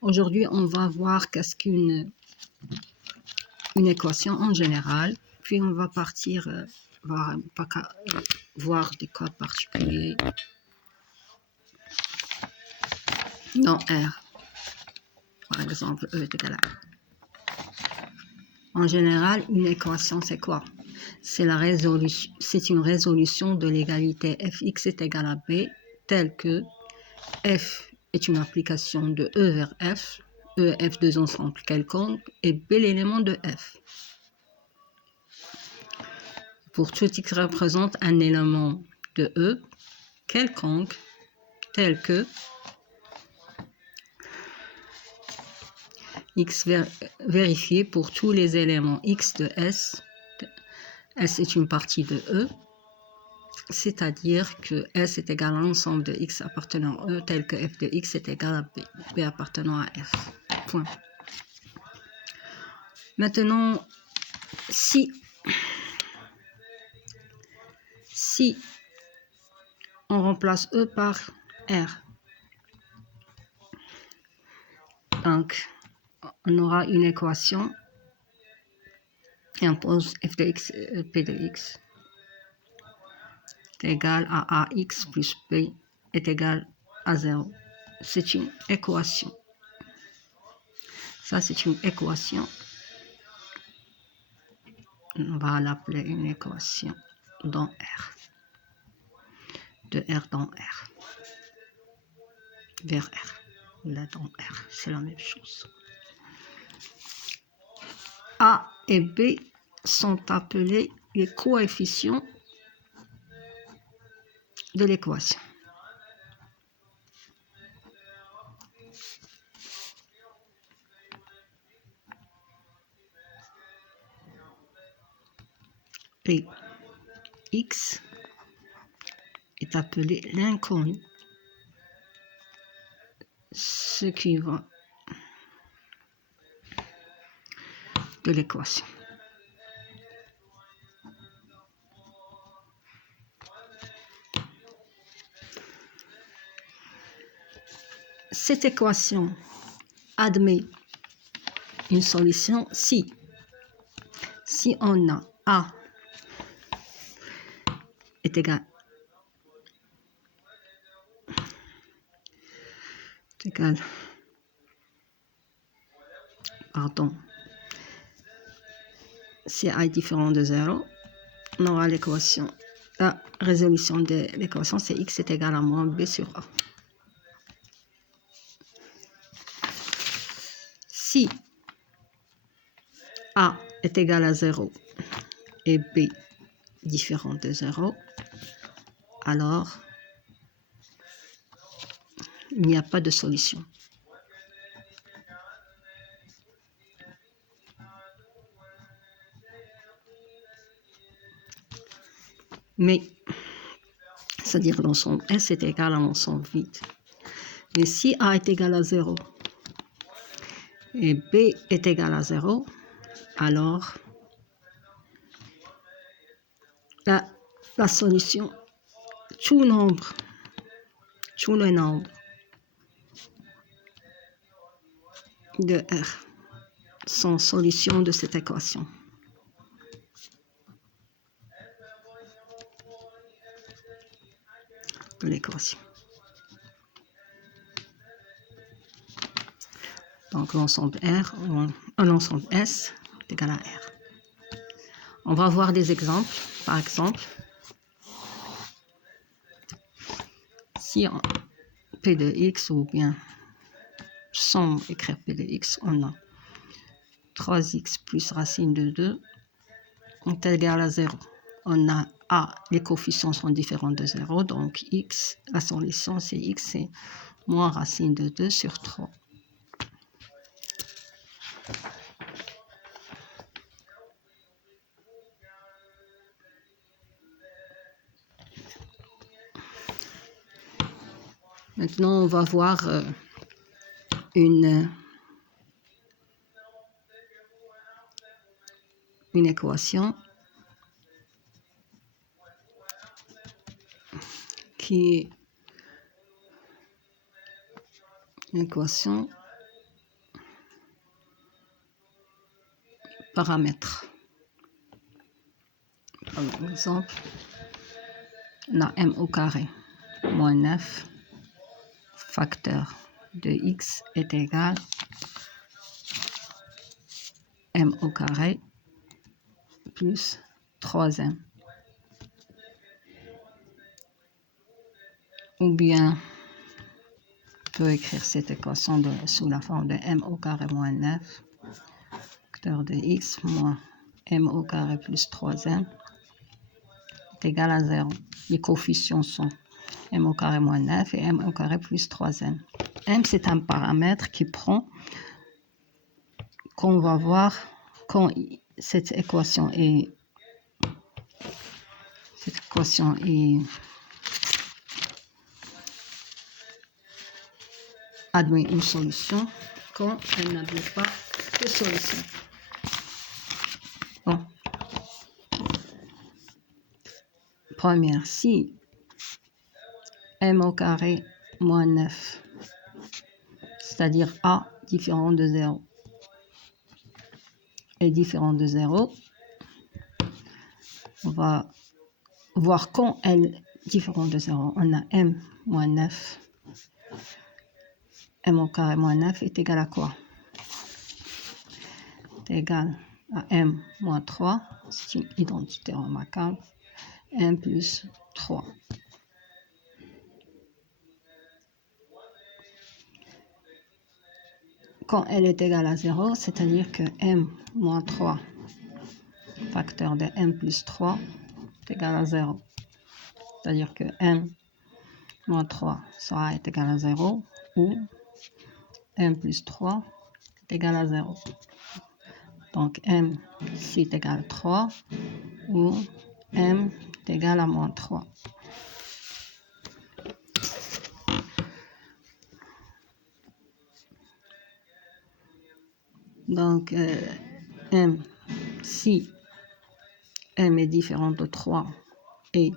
Aujourd'hui, on va voir qu'est-ce qu'une équation en général, puis on va partir voir des cas particuliers dans R. Par exemple, E est égal à R. En général, une équation, c'est quoi? C'est une résolution de l'égalité fx est égal à b, telle que f est une application de E vers f, E et f deux ensembles quelconques, et b l'élément de f. Pour tout x représente un élément de E quelconque, tel que x vérifié pour tous les éléments x de S. S est une partie de E, c'est-à-dire que S est égal à l'ensemble de x appartenant à E, tel que f de x est égal à b, b appartenant à f. Point. Maintenant, si on remplace E par R, donc on aura une équation et on pose f de x et p de x est égal à ax plus b est égal à 0. C'est une équation. Ça, c'est une équation. On va l'appeler une équation dans R. De R dans R. Vers R. Là dans R. C'est la même chose. A et B sont appelés les coefficients de l'équation. Et x est appelé l'inconnu, ce qui va de l'équation. Cette équation admet une solution si on a A est égal si A est différent de 0, on aura l'équation, la résolution de l'équation, c'est x est égal à moins b sur A. Si A est égal à 0 et b différent de 0, alors il n'y a pas de solution. Mais, c'est-à-dire l'ensemble S est égal à l'ensemble vide. Mais si A est égal à 0 et B est égal à 0, alors la solution, tout le nombre de R sont solutions de cette équation. De l'équation. Donc l'ensemble R, l'ensemble S est égal à R. On va voir des exemples. Par exemple, si P de X ou bien sans écrire P de X, on a 3x plus racine de 2 est égal à 0. On a A, les coefficients sont différents de 0, donc X, la solution c'est X, c'est moins racine de 2 sur 3. Maintenant, on va voir une équation qui est l'équation paramètre. Par exemple, on a m au carré moins 9 facteur de x est égal m au carré plus 3m. Ou bien, on peut écrire cette équation sous la forme de m au carré moins 9 facteur de x moins m au carré plus 3m est égal à 0. Les coefficients sont m au carré moins 9 et m au carré plus 3m. M, c'est un paramètre qui prend, qu'on va voir quand cette équation est admet une solution, quand elle n'admet pas de solution. Bon. Première, si m au carré moins 9, c'est-à-dire a différent de 0, est différent de 0, on va voir quand elle est différente de 0. On a m moins 9. M au carré moins 9 est égal à quoi? C'est égal à m moins 3, c'est une identité remarquable, m plus 3. Quand elle est égale à 0, c'est-à-dire que m moins 3 facteur de m plus 3 est égal à 0. C'est-à-dire que m moins 3 sera égal à 0 ou m plus 3 est égal à 0. Donc m ici est égal à 3 ou m est égal à moins 3. Donc m, si m est différent de 3 et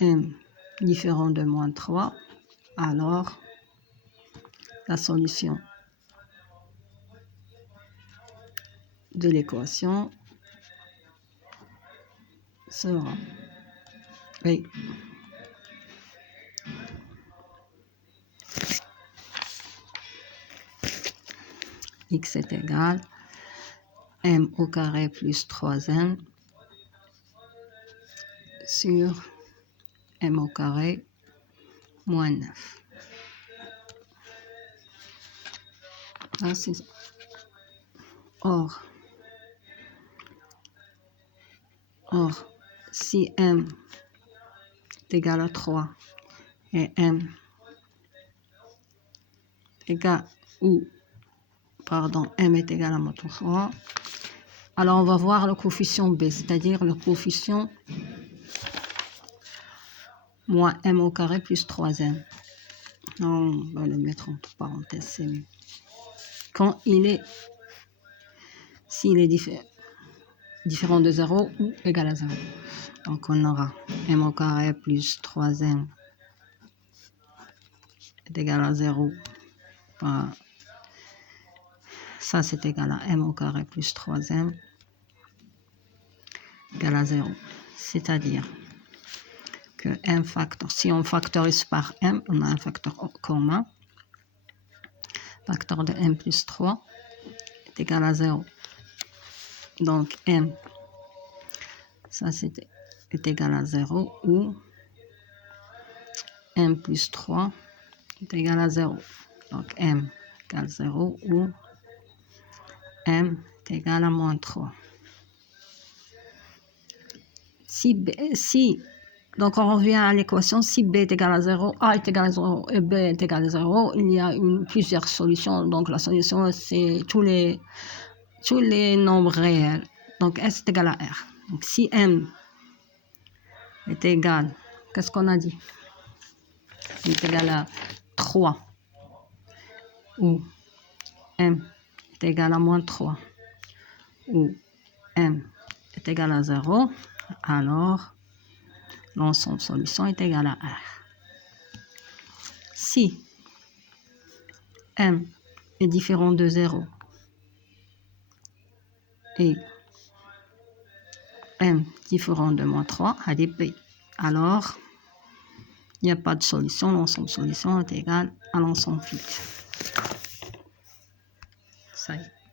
m différent de moins 3, alors la solution de l'équation sera oui, x est égal m au carré plus 3m sur m au carré moins 9. Or, si m est égal à 3 et m égal m est égal à moins 3, alors on va voir le coefficient b, c'est-à-dire le coefficient moins m au carré plus 3m. On va le mettre entre parenthèses, c'est mieux. Quand s'il est différent de 0 ou égal à 0. Donc on aura m au carré plus 3m est égal à 0. Ça c'est égal à m au carré plus 3m égal à 0. C'est-à-dire que m facteur, si on factorise par m, on a un facteur commun. Facteur de m plus 3 est égal à 0. Donc m, ça est égal à 0 ou m plus 3 est égal à 0. Donc m égale 0 ou m est égal à moins 3. Donc on revient à l'équation, si b est égal à 0, a est égal à 0 et b est égal à 0, il y a plusieurs solutions. Donc la solution, c'est tous les nombres réels. Donc s est égal à r. Donc si m est égal, qu'est-ce qu'on a dit? Il est égal à 3 ou m est égal à moins 3 ou m est égal à 0, alors l'ensemble solution est égal à R. Si M est différent de 0 et M différent de moins 3 ADP, alors il n'y a pas de solution, l'ensemble solution est égal à l'ensemble fixe. Ça y est.